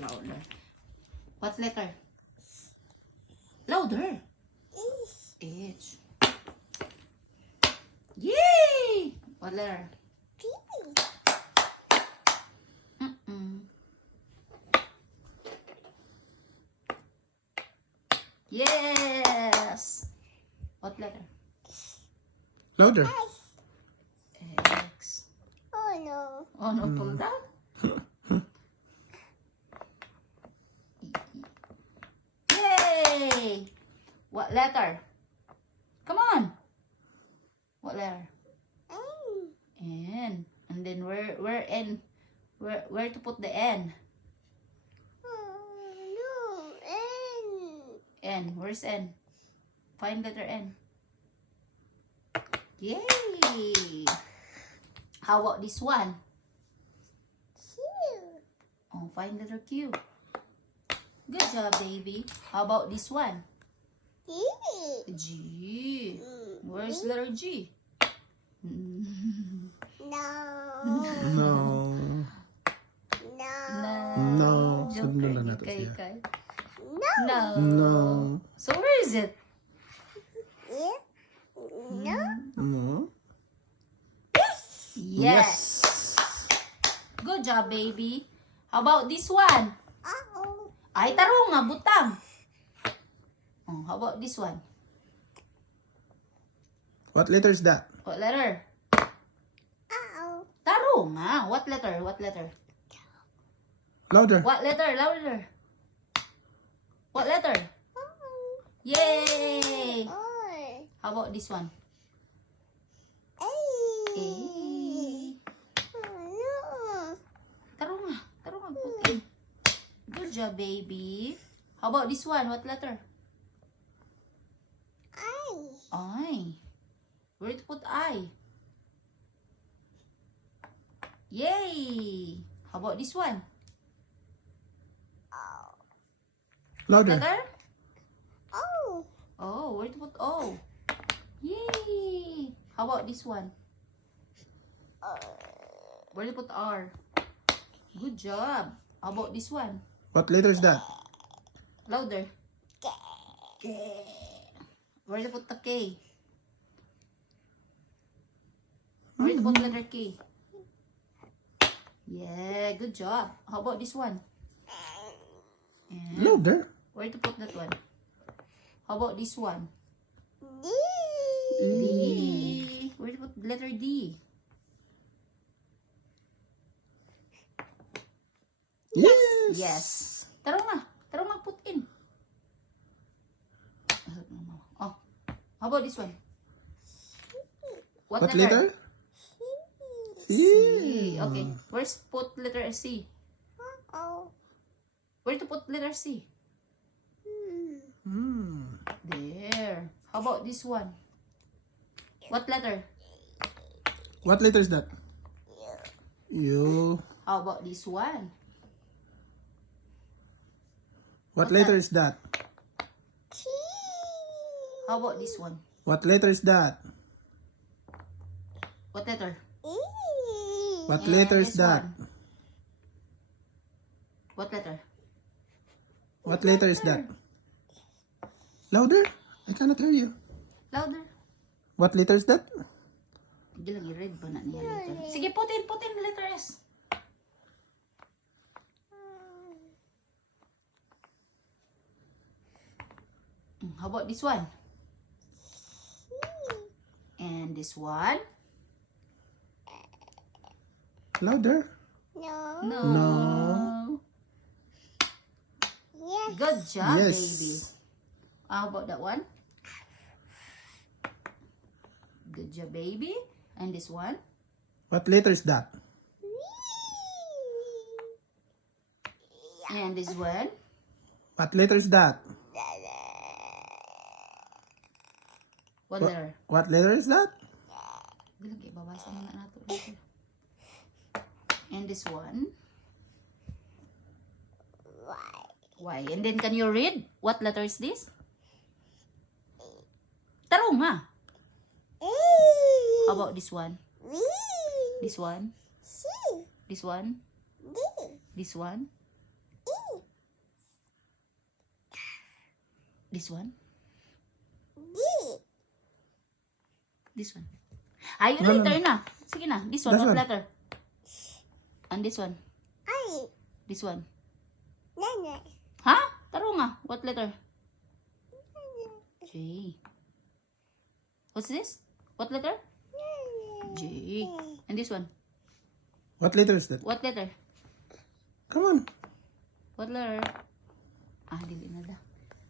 Louder. What letter? Louder. H. Yay! What letter? Yes. What letter? Louder. X. Oh no. Oh no, pull down. Yay! What letter? Come on. What letter? N. And then where N? Where to put the N? No. N. N. Where's N? Find letter N. Yay! How about this one? Q. Oh, find letter Q. Good job, baby. How about this one? G. G. Where's letter G? No. No. No. No. Joker, Sunod na nato kay, siya. kay. No. No. No. So where is it? Yeah. No. No. Yes. Good job, baby. How about this one? Uh-oh. Ay, tarong nga, butang. Oh, how about this one? What letter is that? What letter? Uh-oh. Tarong nga. What letter? What letter? Louder. What letter? Louder. What letter? Yay! Oy. How about this one? A. A. No. Tarong nga. Tarong nga, putin. Good job, baby. How about this one? What letter? I. I. Where to put I? Yay! How about this one? Louder. Letter? Oh. Oh, where to put O? Yay! How about this one? Where to put R? Good job. How about this one? What letter is that? Louder. Where to put the K? Where to put letter K? Yeah, good job. How about this one? And Louder. where to put that one? How about this one? D. D. Where to put letter D? Yes. Yes. Tarong nga. Tarong nga put in. Oh. How about this one? What letter? C. C. Okay. Where's put letter C? Oh. Where to put letter C? There. How about this one? What letter? What letter is that? U. How about this one? What letter is that? T. How about this one? What letter is that? What letter? E. What And letter is this that? one. What letter? What letter is that? Louder. I cannot hear you. Louder. What letter is that? Hindi lang i-read ba na niya letter? Sige, put in letter S. How about this one? And this one? Louder. No. No. No. Yes. Good job, Yes. baby. How about that one? Good job, baby. And this one? What letter is that? And this one? What letter is that? What What- letter? What letter is that? Lagi, babasa na nato dito. And this one? Y. And then can you read? What letter is this? Tarong ha. How about this one? This one? C. This one? D. This one? E. This one? D. This one. Ay, No, no, later na. Sige na. This one, This what one. letter? And this one. I. This one. Nana. Ha? Taro nga. What letter? J. What's this? What letter? J. And this one. What letter is that? What letter? Come on. What letter? Ah, dili na da.